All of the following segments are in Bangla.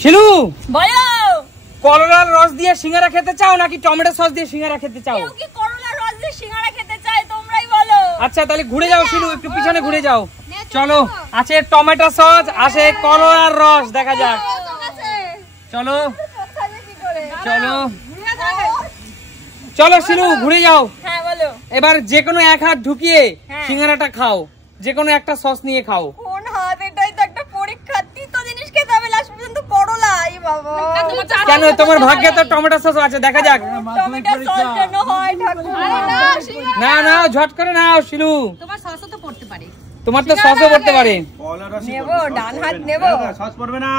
শিলু বলো, করলার রস দিয়ে সিঙ্গারা খেতে চাও নাকি টমেটো সস দিয়ে সিঙ্গারা খেতে চাও? কেউ কি করলার রস দিয়ে সিঙ্গারা খেতে চায়? তোমরাই বলো। আচ্ছা তাহলে ঘুরে যাও শিলু, একটু পিছনে ঘুরে যাও। চলো, আছে টমেটো সস, আছে করলার রস, দেখা যাক। চলো চলো চলো শিলু ঘুরে যাও। হ্যাঁ বলো। এবার যে কোনো এক হাত ঢুকিয়ে সিঙ্গারাটা খাও, যে কোনো একটা সস নিয়ে খাও। কোন হাত? এটাই তো একটা পরীক্ষা। তিতো জিনিস খেতে হবে লাস্ট পর্যন্ত। করলা, এই বাবা। কেন, তোমার ভাগ্যে তো টমেটো সস আছে, দেখা যাক। টমেটো সস কেন হয় ঠাকুর? না না, ঝট করে নাও শিলু। তোমার সসও তো পড়তে পারে। তোমার তো সসও পড়তে পারে। নেবো, ডান হাত নেবো। সস পড়বে না।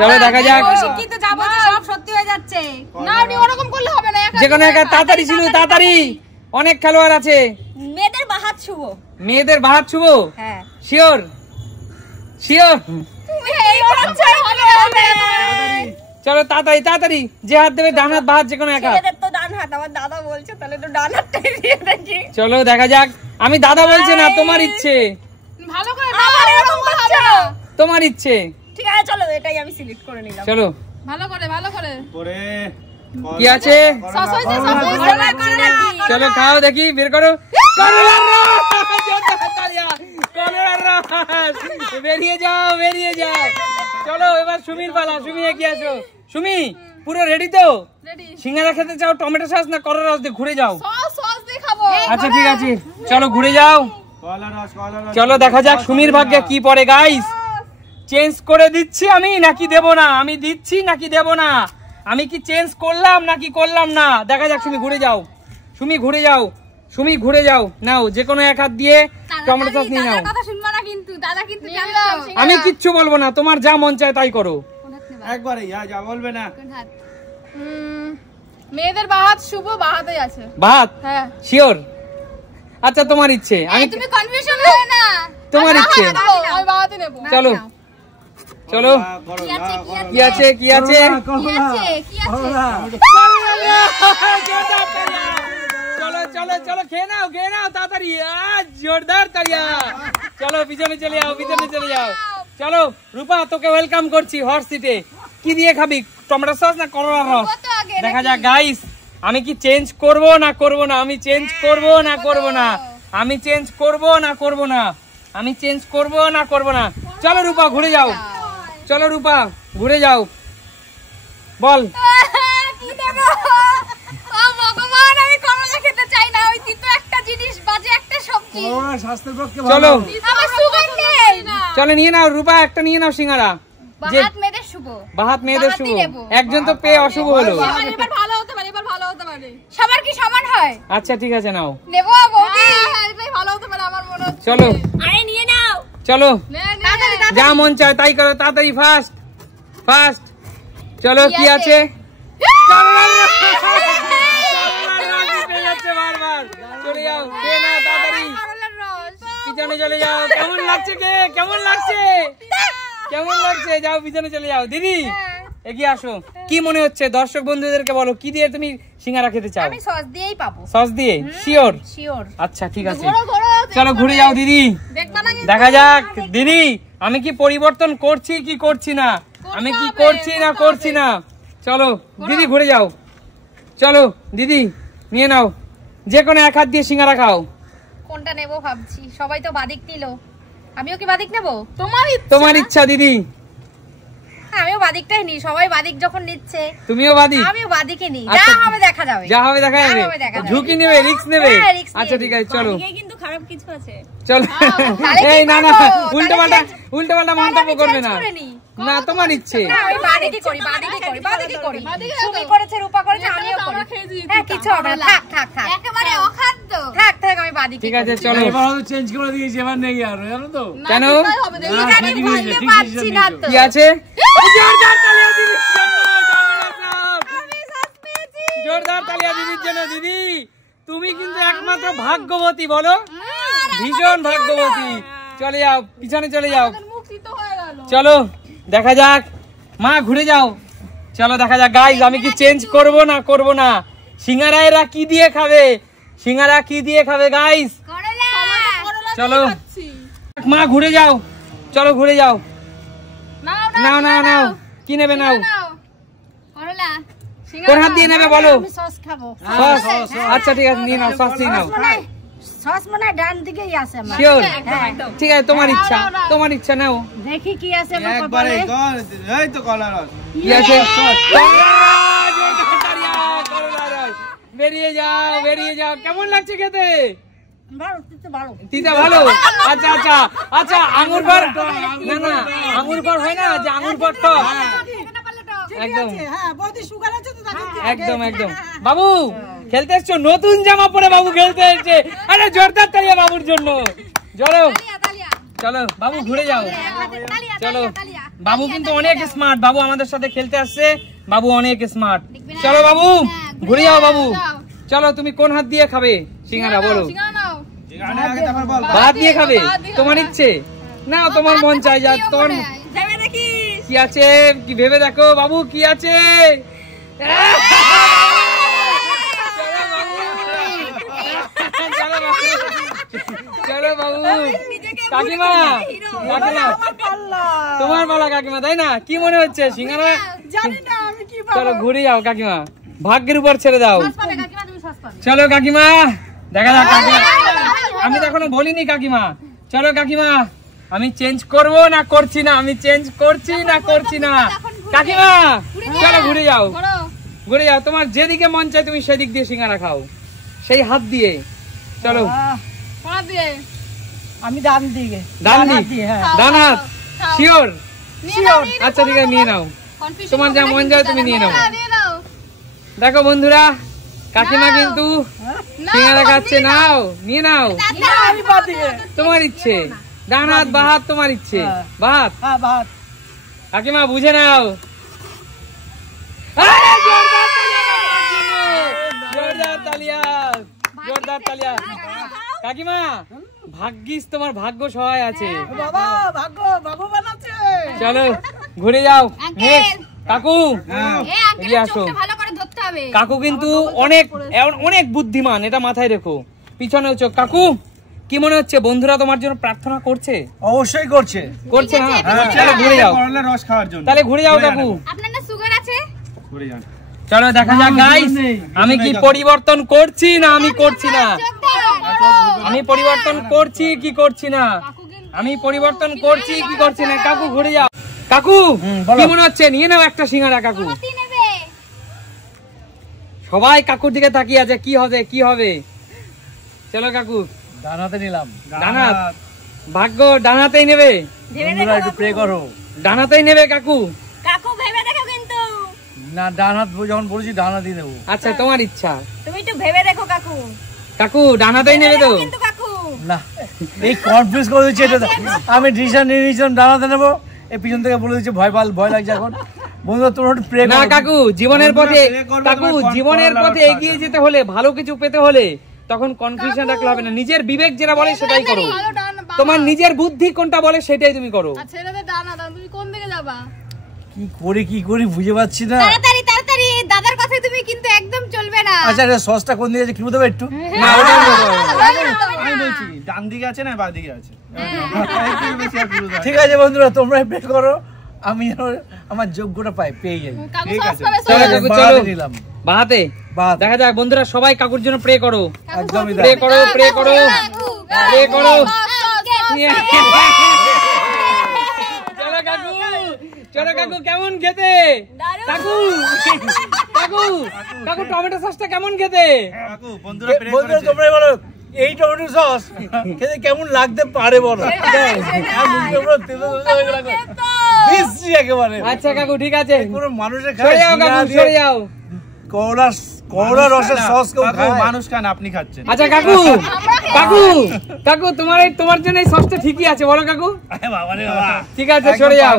চলো দেখা যাক। কিন্তু যা বলছে সব সত্যি হয়ে যাচ্ছে। না নি, ওরকম করলে হবে না। যে কোনো একটা তাড়াতাড়ি শিলু, তাড়াতাড়ি, অনেক খেলোয়াড় আছে। মেয়েদের বাহাত শুভ। মেয়েদের বাহাত শুভ? হ্যাঁ শিওর শিওর। তুমি এই করছো হবে হবে। চলো তাড়াতাড়ি তাড়াতাড়ি, যে হাত দেবে ডান হাত বাহাত যে কোনো এক হাত। ছেলেদের তো ডান হাত, আমার দাদা বলছে তাহলে তো ডান হাতটাই দিয়ে দেখি। চলো দেখা যাক। আমি দাদা বলছি না, তোমার ইচ্ছে। ভালো করে আমার এরকম করছো। তোমার ইচ্ছে। ঠিক আছে চলো, এটাই আমি সিলেক্ট করে নিলাম। চলো ভালো করে পরে কি আছে? সস হইছে, সস হইছে। চলো খাও দেখি, বের করো। করলার রস! করলার রস! বেরিয়ে যাও বেরিয়ে যাও। চলো এবার সুমির পালা। সুমি এগিয়ে আসো। সুমি পুরো রেডি তো? সিঙ্গারা খেতে চাও টমেটো সস না করলার রস দিয়ে? ঘুরে যাও। সস দিয়ে খাবো। আচ্ছা ঠিক আছে, চলো ঘুরে যাও। চলো দেখা যাক সুমির ভাগ্যে কি পড়ে। গাইস, চেঞ্জ করে দিচ্ছি আমি নাকি দেব না? আমি দিচ্ছি নাকি দেব না? আমি কি চেঞ্জ করলাম নাকি করলাম না? দেখা যাক। সুমি ঘুরে যাও, সুমি ঘুরে যাও, সুমি ঘুরে যাও। নাও যে কোনো এক হাত দিয়ে টমেটো সস নিয়ে নাও। কথা শুনবা না কিন্তু, দাদা কিন্তু আমি কিচ্ছু বলবো না, তোমার যা মন চায় তাই করো। একবারে যা বলবে না। মেয়েদের বাহাত শুভ, বাহাতেই আছে। ভাত? হ্যাঁ শিওর? আচ্ছা তোমার ইচ্ছে। আমি তুমি কনফিউশন হয় না, তোমার ইচ্ছে। আমি বাহাতে নেব। চলো চলো, কি আছে কি আছে? চলো চলো চলো, খেয়ে নাও খেয়ে নাও তাড়াতাড়ি। জোরদার তালিয়া। চলো পিছনে চলে যাও, পিছনে চলে যাও। চলো রূপা, তোকে ওয়েলকাম করছি হট সিটে। কি দিয়ে খাবি, টমেটো সস না করলার রস? দেখা যাক গাইস, আমি কি চেঞ্জ করব না করব না? আমি চেঞ্জ করব না করব না? আমি চেঞ্জ করব না করব না? আমি চেঞ্জ করব না করব না? চলো রূপা ঘুরে যাও। চলো রূপা ঘুরে যাও, বল। কি দেব? ও ভগবান, আমি করলা খেতে চাই না। ওই তিতো একটা জিনিস, বাজে একটা সবজি। করলা স্বাস্থ্যের পক্ষে চলো আমার সুগার নেই। চলো নিয়ে নাও রূপা, একটা নিয়ে নাও সিঙ্গারা। বাহাত মেয়েদের শুভ। বাহাত মেয়েদের শুভ। বাহাতই নেবো। একজন তো পেয়ে অশুভ হলো। এবার ভালো হতে পারে, এবার ভালো হতে পারে। সবার কি সমান হয়? আচ্ছা ঠিক আছে, নাও। নেব বৌদি। এটাই ভালো হতে পারে আমার মনে হচ্ছে। চলো আরে নিয়ে নাও। চলো, তাড়াতাড়ি যা মন চায় তাই করো, তাড়াতাড়ি ফাস্ট ফাস্ট। চলো কি আছে? চলে যাও, খেয়ে নাও তাড়াতাড়ি, পিছনে চলে যাও। কেমন লাগছে কে? কেমন লাগছে? কেমন লাগছে? যাও পিছনে চলে যাও। দিদি এগিয়ে আসো। কি মনে হচ্ছে? দর্শক বন্ধুদেরকে বলো, কি দিয়ে তুমি সিঙ্গারা খেতে চাও? আমি সস দিয়েই পাবো। সস দিয়ে? শিওর? শিওর। আচ্ছা ঠিক আছে, চলো ঘুরে যাও দিদি। দেখবা না কিন্তু। দেখা যাক দিদি, আমি কি পরিবর্তন করছি কি করছি না? আমি কি করছি না করছি না? চলো দিদি ঘুরে যাও। চলো দিদি নিয়ে নাও, যে কোনো এক হাত দিয়ে সিঙ্গারা খাও। কোনটা নেব ভাবছি। সবাই তো বাদিক নিল, আমিও কি বাদিক নেব? তোমার ইচ্ছা দিদি। আমিও বাদিকটাই নিই। সবাই বাদিক যখন নিচ্ছে তুমিও বাদি? আমিও বাদিকে নিই। আচ্ছা, যা হবে দেখা যাবে। যা হবে দেখা যাবে। ঝুঁকি নেবে, রিস্ক নেবে। আচ্ছা ঠিক আছে চলো। কিন্তু খারাপ কিছু আছে। চলো এই না না, উল্টো পাল্টা মন্তব্য করবে না। না তোমার ইচ্ছে। না আমি বাদিকে করি, বাদিকে করি, বাদিকে করি। তুমি করেছে, রূপা করেছে, আমিও করি। হ্যাঁ কিছু হবে না, থাক থাক থাক। একেবারে অখাদ্য। থাক থাক, আমি বাদিকে। ঠিক আছে চলো। এবার হয়তো চেঞ্জ করে দিয়েছি, এবার নেই আর, জানো তো? কেন? জানি বলতে পারছি না তো। কি আছে? জোরদার তালিয়া দিদি, জোরদার তালিয়া দিদির জন্য। দিদি তুমি কিন্তু একমাত্র ভাগ্যবতী, বলো ভীষণ ভাগ্যবতী। চলে যাও, পিছনে চলে যাও। চলো দেখা যাক। মা ঘুরে যাও। চলো দেখা যাক গাইস, আমি কি চেঞ্জ করব না করব না? সিঙ্গারা এরা কি দিয়ে খাবে? সিঙ্গারা কি দিয়ে খাবে গাইস? চলো মা ঘুরে যাও। চলো ঘুরে যাও। নাও নাও নাও, কি নেবে নাও? করলা কোন হাত দিয়ে নেবে বলো? আমি সস খাবো। সস? আচ্ছা ঠিক আছে, নিয়ে নাও, সস নিয়ে নাও। সস মানে ডান দিকেই আছে আমার। শিওর? ঠিক আছে, তোমার ইচ্ছা, তোমার ইচ্ছা নাও। দেখি কি আছে আমার একবারে কপালে। কর, এই তো কলা রস। কি আছে? বেরিয়ে যাও, বেরিয়ে যাও। কেমন লাগছে খেতে? ভালো, তুই ভালো। তিতা ভালো? আচ্ছা আচ্ছা আচ্ছা, আঙুর পর না না, আঙুর পর হয় না যে আঙুর পর তো একদম একদম একদম। বাবু খেলতে এসছো? নতুন জামা পরে বাবু খেলতে এসছে। আরে জোরদার তালিয়া বাবুর জন্য। চলো চলো বাবু, ঘুরে যাও। চলো, বাবু কিন্তু অনেক স্মার্ট। বাবু আমাদের সাথে খেলতে আসছে, বাবু অনেক স্মার্ট। চলো বাবু, ঘুরে যাও বাবু। চলো, তুমি কোন হাত দিয়ে খাবে সিঙ্গারা বলো? এখানে আগে তারপর বল। ভাত দিয়ে খাবে? তোমার ইচ্ছে নাও, তোমার মন চাই যা। তোমার কি আছে কি ভেবে দেখো বাবু, কি আছে? চলো বাবু। কাকিমা, কাকিমা তোমার পালা কাকিমা, তাই না? কি মনে হচ্ছে সিঙ্গারা? চলো ঘুরে যাও কাকিমা, ভাগ্যের উপর ছেড়ে দাও। চলো কাকিমা, দেখা যাক কাকিমা। আমি তো এখনো বলিনি কাকিমা। চলো কাকিমা, আমি চেঞ্জ করবো না করছি না, আমি চেঞ্জ করছি না করছি না। কাকিমা চলো ঘুরে যাও, ঘুরে যাও। তোমার যেদিকে মন চায় তুমি সেদিক দিয়ে সিঙ্গারা খাও, সেই হাত দিয়ে। চলো। আমি ডান দিকে। ডান দিকে? ডান হাত? শিওর? আচ্ছা ঠিক আছে, নিয়ে নাও। তোমার যা মন যায় তুমি নিয়ে নাও। দেখো বন্ধুরা, কাকিমা কিন্তু সিঙ্গারা খাচ্ছে। নাও, নিয়ে নাও। তোমার ইচ্ছে, ডান হাত বা হাত তোমার ইচ্ছে। ভাত? কাকিমা বুঝে নাও। জোরদার তালিয়া, জোরদার তালিয়া। কাকিমা ভাগ্যিস তোমার ভাগ্য সহায় আছে। চলো ঘুরে যাও। কাকু এগিয়ে আসো। কাকু কিন্তু অনেক অনেক বুদ্ধিমান, এটা মাথায় রেখো। পিছনে চোখ। কাকু কি মনে হচ্ছে, বন্ধুরা তোমার জন্য প্রার্থনা করছে? অবশ্যই করছে। করছে না? চলো ঘুরে যাও। করলা রস খাওয়ার জন্য। তাহলে ঘুরে যাও কাকু। আপনার না সুগার আছে? ঘুরে যান। চলো দেখা যাক গাইস, আমি কি পরিবর্তন করছি না আমি করছি না। আমি পরিবর্তন করছি কি করছি না, আমি পরিবর্তন করছি কি করছি না। কাকু ঘুরে যাও। কাকু কি মনে হচ্ছে, নিয়ে নাও একটা সিঙ্গারা। কাকু সবাই কাকুর দিকে তাকিয়ে আছে, কি হবে কি হবে। চলো কাকু, ডানাতে নিলাম। ডানাত? ভাগ্য ডানাতেই নেবে? বন্ধুরা একটু প্রে করো। ডানাতেই নেবে কাকু? কাকু ভেবে দেখো কিন্তু। না, ডান হাত যখন বলেছি ডান হাতই নেবো। আচ্ছা তোমার ইচ্ছা। তুমি একটু ভেবে দেখো কাকু। কাকু ডানাতেই নেবে তো? কিন্তু কাকু না, এই কনফিউজ করে দিচ্ছে এটা। আমি ডিসিশন নিয়ে নিয়েছিলাম ডানাতে নেবো, এই পিছন থেকে বলে দিচ্ছে ভয় লাগছে এখন। বন্ধুরা তোমরা একটু প্রে করো। না কাকু, জীবনের পথে, কাকু জীবনের পথে এগিয়ে যেতে হলে, ভালো কিছু পেতে হলে তখন কনফিউশন রাখলে হবে না। নিজের বিবেক যেটা বলে সেটাই করো। তোমার নিজের বুদ্ধি কোনটা বলে সেটাই তুমি করো। তুমি কোন দিকে যাবা? কি করি বুঝে পাচ্ছি না। তাড়াতাড়ি তাড়াতাড়ি, দাদার কথা তুমি কিন্তু একদম চলবে না। আচ্ছা, এটা সসটা কোন দিকে আছে, ক্লু দেবে একটু? না ওটা আমি বলছি ডান দিকে আছে না বাঁ দিকে আছে। ঠিক আছে বন্ধুরা, তোমরা প্রে করো, আমি আমার যোগ্যটা পেয়ে যাই। ঠিক আছে, চলো কাকু চলো। নিলাম বাহাতে দেখা যাক। বন্ধুরা সবাই কাকুর জন্য প্রে করো, একদমই প্রে করো, প্রে করো, প্রে করো। চলো কাকু, চলো কাকু। কেমন খেতে কাকু? কাকু কাকু টমেটো সসটা কেমন খেতে? বন্ধুরা তোমরাই বলো, এই টমেটো সস খেতে কেমন লাগতে পারে বলো। একেবারে। আচ্ছা কাকু ঠিক আছে, কোনো মানুষের সরে যাও কাকু, সরে যাও। করলা রসের সস কেউ খায়? মানুষ খান, আপনি খাচ্ছেন। আচ্ছা কাকু, কাকু কাকু তোমার জন্য এই সসটা ঠিকই আছে বলো কাকু? ঠিক আছে, সরে যাও।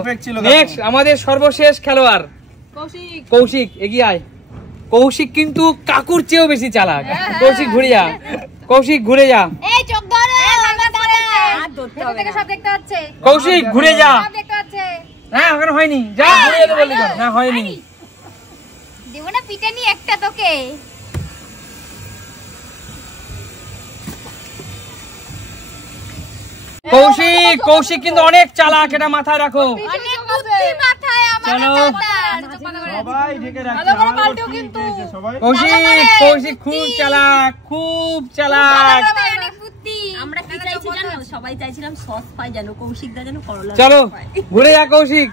নেক্সট আমাদের সর্বশেষ খেলোয়াড় কৌশিক, এগিয়ে আয়। কৌশিক কিন্তু কাকুর চেয়েও বেশি চালাক। কৌশিক ঘুরে যা, কৌশিক ঘুরে যা। এই চোখ ধরো, আমার দাদা ভেতর থেকে সব দেখতে পাচ্ছে। কৌশিক ঘুরে যা। সব দেখতে পাচ্ছে। হ্যাঁ এখন হয়নি, যা ঘুরে যেতে বললি কেন? না হয়নি। দেব না পিটানি একটা তোকে। কৌশিক কৌশিক কিন্তু অনেক চালাক, এটা মাথায় রাখো। চলো কৌশিক কৌশিক খুব চালাক, খুব চালাক। আমরা কি চাইছি জানো? সবাই চাইছিলাম সস পাই জানো, কৌশিক দা জানো করলা। চলো ঘুরে যা কৌশিক,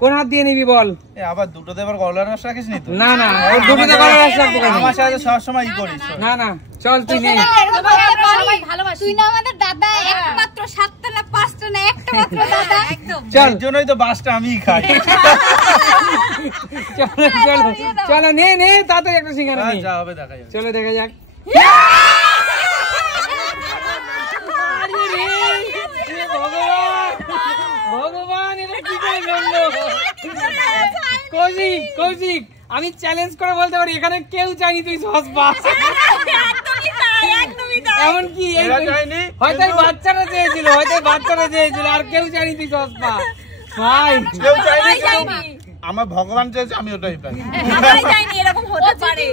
কোন হাত দিয়ে নিবি বল? আবার দুটোতে আবার করলার রস রাখিস নি তো? না না ওর দুটোতে করলার রস রাখবো কেন? আমার সাথে সব সময় করিস। না না চল তুই নে। তুই না আমাদের দাদা, একমাত্র 7টা না 5টা না একটা মাত্র দাদা। একদম চল এর জন্যই তো বাসটা আমিই খাই। চলো চলো চলো নে নে তাড়াতাড়ি একটা সিঙ্গারা নে। যা হবে দেখা যাবে। চলো দেখা যাক। ভগবান এটা কি করে জমলো? কৌশিক কৌশিক আমি চ্যালেঞ্জ করে বলতে পারি এখানে কেউ চাইনি তুই সস পাস। এমন কি হয়তো বাচ্চারা চেয়েছিল, হয়তো বাচ্চারা চেয়েছিল, আর কেউ চাইনি তুই সস পাস। ভাই কেউ চাইনি, আমার ভগবান চেয়েছে আমি ওটাই পাই। এরকম হতে পারে।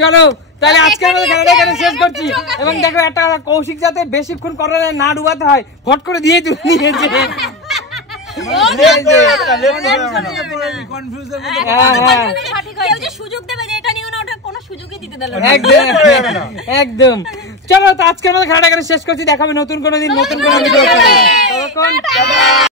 চলো তাহলে আজকের মতো খেলাটা এখানে শেষ করছি। এবং দেখো একটা কথা, কৌশিক যাতে বেশিক্ষণ করলে না ডুবাতে হয়, ফট করে দিয়ে নিয়েছে। সুযোগ দেবে যে এটা নিও না, ওটা কোনো সুযোগই দিতে দিল না। একদম। চলো তো আজকের মতো খেলাটা এখানে শেষ করছি, দেখাবে নতুন কোনো দিন নতুন কোনো ভিডিও।